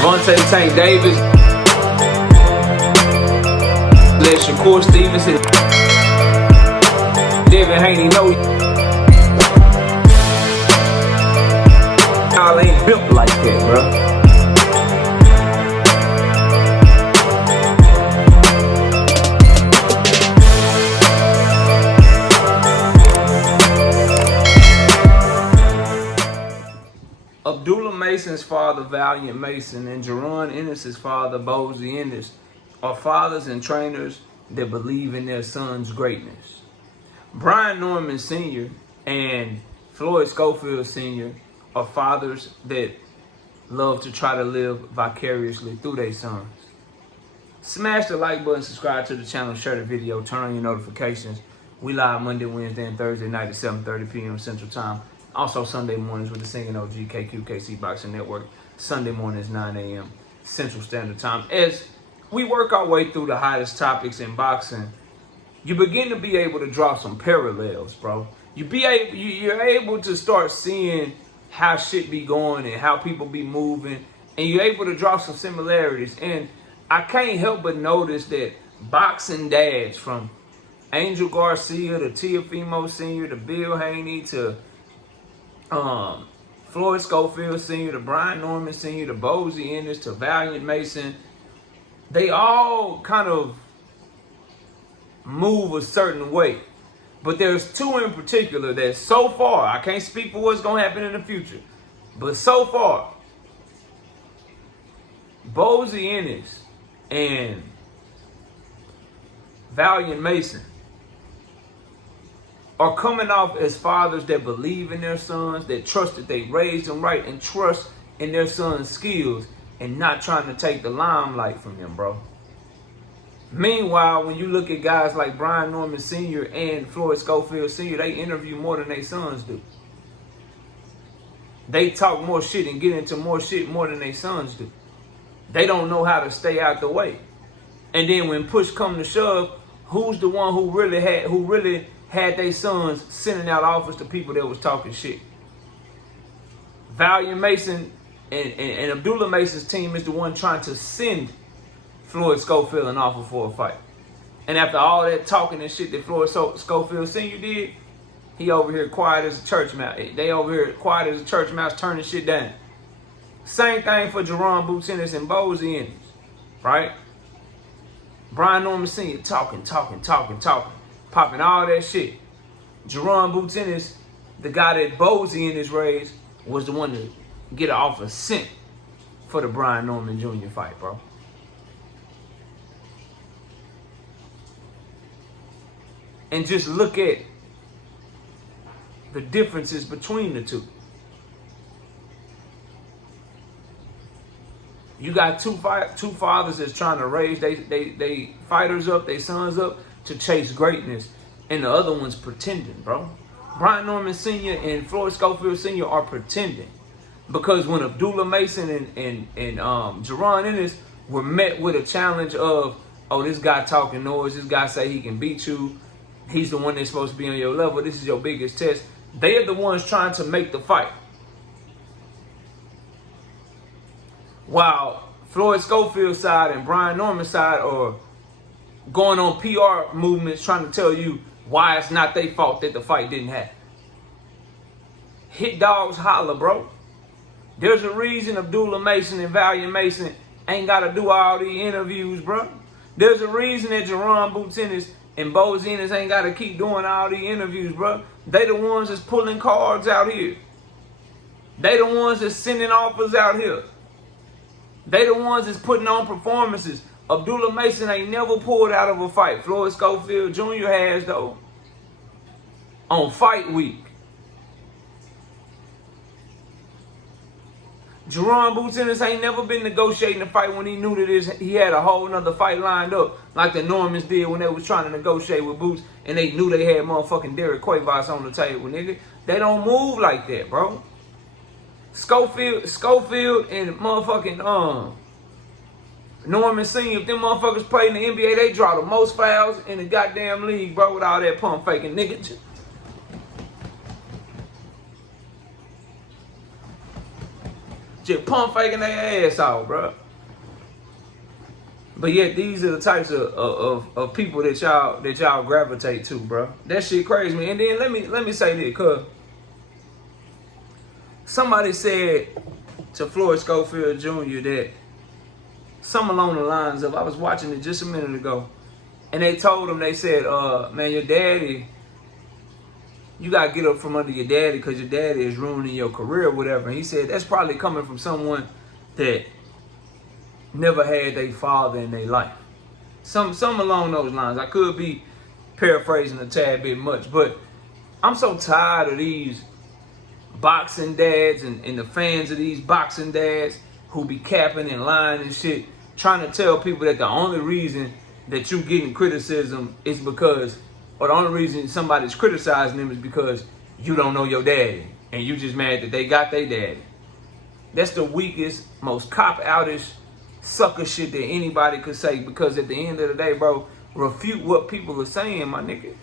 Devontae Tank Davis. Let Shakur Stevenson. Devin Haney know y'all ain't built like that, bro. Abdullah Mason's father, Valiant Mason, and Jaron Ennis' father, Beleive Ennis, are fathers and trainers that believe in their son's greatness. Brian Norman Sr. and Floyd Schofield Sr. are fathers that love to try to live vicariously through their sons. Smash the like button, subscribe to the channel, share the video, turn on your notifications. We live Monday, Wednesday, and Thursday night at 7:30 p.m. Central Time. Also Sunday mornings with the Singing OG KQKC Boxing Network. Sunday mornings 9 a.m. Central Standard Time. As we work our way through the hottest topics in boxing, you begin to be able to draw some parallels, bro. You're able to start seeing how shit be going and how people be moving, and you're able to draw some similarities. And I can't help but notice that boxing dads, from Angel Garcia to Teofimo Sr. to Bill Haney to Floyd Schofield Sr. to Brian Norman Sr. to Beleive Ennis to Valiant Mason, they all kind of move a certain way. But there's two in particular that so far, I can't speak for what's going to happen in the future, but so far, Beleive Ennis and Valiant Mason are coming off as fathers that believe in their sons, that trust that they raised them right, and trust in their sons' skills, and not trying to take the limelight from them, bro. Meanwhile, when you look at guys like Brian Norman Sr. and Floyd Schofield Sr., they interview more than their sons do. They talk more shit and get into more shit more than their sons do. They don't know how to stay out the way. And then when push come to shove, who's the one who really had their sons sending out offers to people that was talking shit? Valiant Mason and Abdullah Mason's team is the one trying to send Floyd Schofield an offer for a fight. And after all that talking and shit that Floyd Schofield Sr. did, he over here quiet as a church mouse. They over here quiet as a church mouse, turning shit down. Same thing for Jaron Ennis and Beleive Ennis, right? Brian Norman Sr. talking, popping all that shit. Jaron Ennis, the guy that Beleive Ennis raised, was the one to get an offer sent for the Brian Norman Jr. fight, bro. And just look at the differences between the two. You got two fathers that's trying to raise they fighters up, they sons up to chase greatness, and the other one's pretending, bro. Brian Norman Sr. and Floyd Schofield Sr. are pretending, because when Abdullah Mason and Jaron Ennis were met with a challenge of, oh, this guy talking noise, this guy say he can beat you, he's the one that's supposed to be on your level, this is your biggest test, they are the ones trying to make the fight. While Floyd Schofield's side and Brian Norman's side are going on PR movements trying to tell you why it's not their fault that the fight didn't happen. Hit dogs holler, bro. There's a reason Abdullah Mason and Valiant Mason ain't got to do all these interviews, bro. There's a reason that Jaron Ennis and Beleive Ennis ain't got to keep doing all these interviews, bro. They the ones that's pulling cards out here. They the ones that's sending offers out here. They the ones that's putting on performances. Abdullah Mason ain't never pulled out of a fight. Floyd Schofield Jr. has, though, on fight week. Jaron Ennis ain't never been negotiating a fight when he knew that he had a whole nother fight lined up, like the Normans did when they was trying to negotiate with Boots, and they knew they had motherfucking Derek Cuevas on the table, nigga. They don't move like that, bro. Schofield and motherfucking Norman Sr., if them motherfuckers play in the NBA, they draw the most fouls in the goddamn league, bro, with all that pump faking, nigga. Just pump faking their ass out, bro. But yet these are the types of people that y'all gravitate to, bro. That shit crazy, man. And then let me say this, cause somebody said to Floyd Schofield Jr. that something along the lines of, I was watching it just a minute ago, and they told him, they said, man, your daddy, you gotta get up from under your daddy because your daddy is ruining your career or whatever. And he said that's probably coming from someone that never had their father in their life. Some along those lines. I could be paraphrasing a tad bit much, but I'm so tired of these boxing dads and the fans of these boxing dads who be capping and lying and shit, trying to tell people that the only reason that you getting criticism is because, or the only reason somebody's criticizing them is because you don't know your daddy and you just mad that they got their daddy. That's the weakest, most cop-outish sucker shit that anybody could say, because at the end of the day, bro, refute what people are saying, my nigga.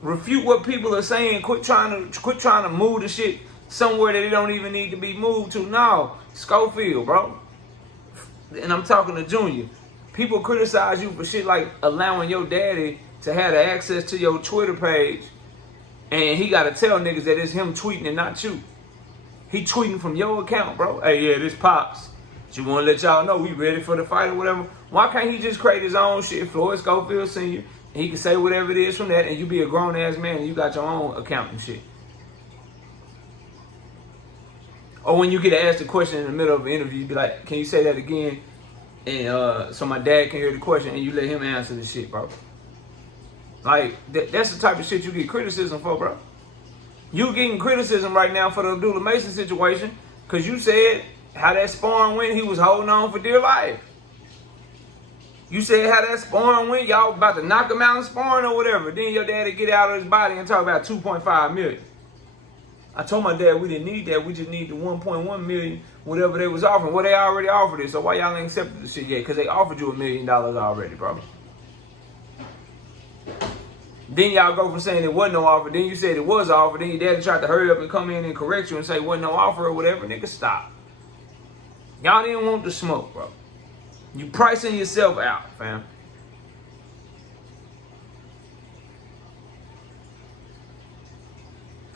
Refute what people are saying. Quit trying to move the shit somewhere that it don't even need to be moved to. No, Schofield, bro. And I'm talking to Junior. People criticize you for shit like allowing your daddy to have the access to your Twitter page, and he gotta tell niggas that it's him tweeting and not you. He tweeting from your account, bro. Hey, yeah, this Pops. You want to let y'all know we ready for the fight or whatever. Why can't he just create his own shit, Floyd Schofield Sr., and he can say whatever it is from that, and you be a grown-ass man and you got your own account and shit. Or when you get asked a question in the middle of an interview, you be like, can you say that again? And so my dad can hear the question, and you let him answer the shit, bro. Like, that's the type of shit you get criticism for, bro. You getting criticism right now for the Abdullah Mason situation because you said how that sparring went, he was holding on for dear life. You said how that sparring went, y'all about to knock him out in sparring or whatever. Then your daddy get out of his body and talk about 2.5 million. I told my dad we didn't need that. We just need the 1.1 million, whatever they was offering. Well, they already offered it, so why y'all ain't accepted the shit yet? Because they offered you $1 million already, bro. Then y'all go from saying it wasn't no offer, then you said it was an offer, then your daddy tried to hurry up and come in and correct you and say wasn't no offer or whatever. Nigga, stop. Y'all didn't want the smoke, bro. You pricing yourself out, fam.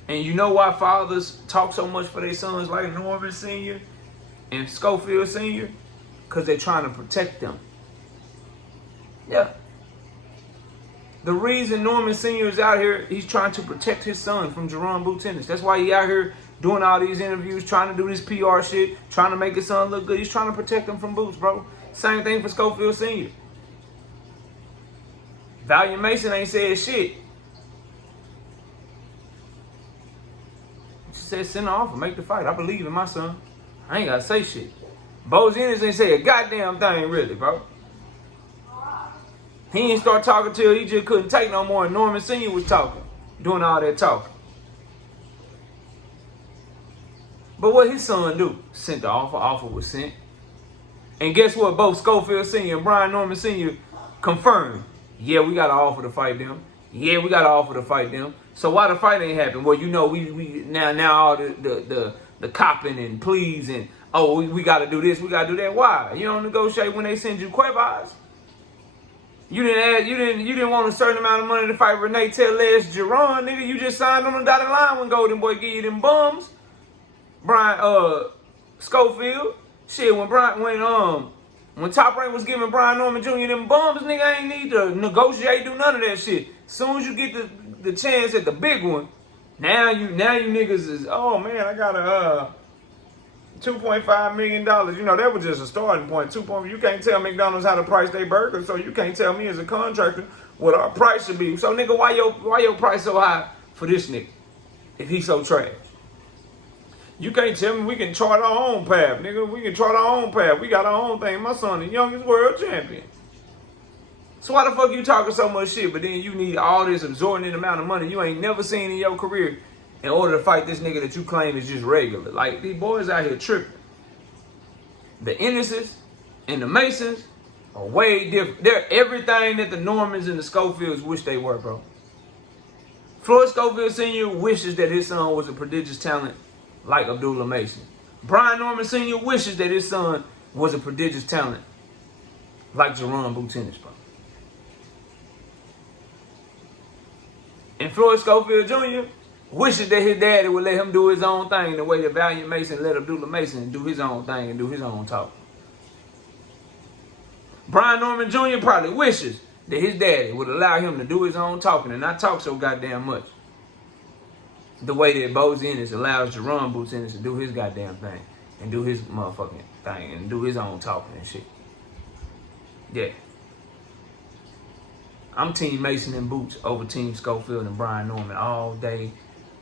And you know why fathers talk so much for their sons like Norman Sr. and Schofield Sr.? Because they're trying to protect them. Yeah. The reason Norman Sr. is out here, he's trying to protect his son from Jaron Boots Ennis. That's why he out here doing all these interviews, trying to do this PR shit, trying to make his son look good. He's trying to protect him from Boots, bro. Same thing for Schofield Sr. Valiant Mason ain't said shit. She said send an offer, make the fight. I believe in my son. I ain't gotta say shit. Boz Ennis ain't say a goddamn thing really, bro. He ain't start talking till he just couldn't take no more, and Norman Sr. was talking, doing all that talking. But what his son do? Sent the offer was sent. And guess what? Both Schofield Sr. and Brian Norman Sr. confirmed. Yeah, we got an offer to fight them. Yeah, we got an offer to fight them. So why the fight ain't happen? Well, you know, we now all the copping and pleas and we got to do this, we got to do that. Why? You don't negotiate when they send you Cuevas. You didn't want a certain amount of money to fight Renee Tellez Jaron, nigga. You just signed on the dotted line when Golden Boy give you them bums. Brian Schofield. Shit, when Top Rank was giving Brian Norman Jr. them bums, nigga ain't need to negotiate, do none of that shit. Soon as you get the chance at the big one, now you niggas is, oh man, I got a $2.5 million. You know, that was just a starting point. You can't tell McDonald's how to price their burger, so you can't tell me as a contractor what our price should be. So nigga, why your price so high for this nigga if he so trash? You can't tell me we can chart our own path, nigga. We can chart our own path. We got our own thing. My son, the youngest world champion. So why the fuck you talking so much shit, but then you need all this absorbent amount of money you ain't never seen in your career in order to fight this nigga that you claim is just regular? Like, these boys out here tripping. The Ennises and the Masons are way different. They're everything that the Normans and the Schofields wish they were, bro. Floyd Schofield Sr. wishes that his son was a prodigious talent like Abdullah Mason. Brian Norman Sr. wishes that his son was a prodigious talent like Jaron Boots Ennis, bro. And Floyd Schofield Jr. wishes that his daddy would let him do his own thing the way that Valiant Mason let Abdullah Mason do his own thing and do his own talk. Brian Norman Jr. probably wishes that his daddy would allow him to do his own talking and not talk so goddamn much. The way that Bozy Ennis allows Jaron Boots Ennis to do his goddamn thing and do his motherfucking thing and do his own talking and shit. Yeah. I'm Team Mason and Boots over Team Schofield and Brian Norman all day,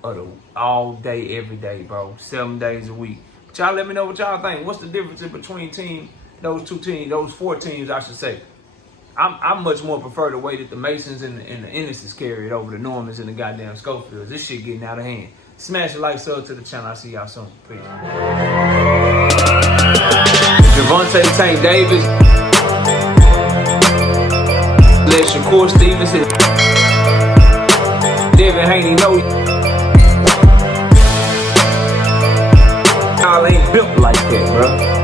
every day, bro. 7 days a week. But y'all let me know what y'all think. What's the difference between those 4 teams, I should say? I much more prefer the way that the Masons and the Ennises carry it over the Normans and the goddamn Schofields. This shit getting out of hand. Smash a like, sub to the channel. I'll see y'all soon. Peace. Javante Tank Davis. Let Shakur Stevenson. Devin Haney know y'all ain't built like that, bro.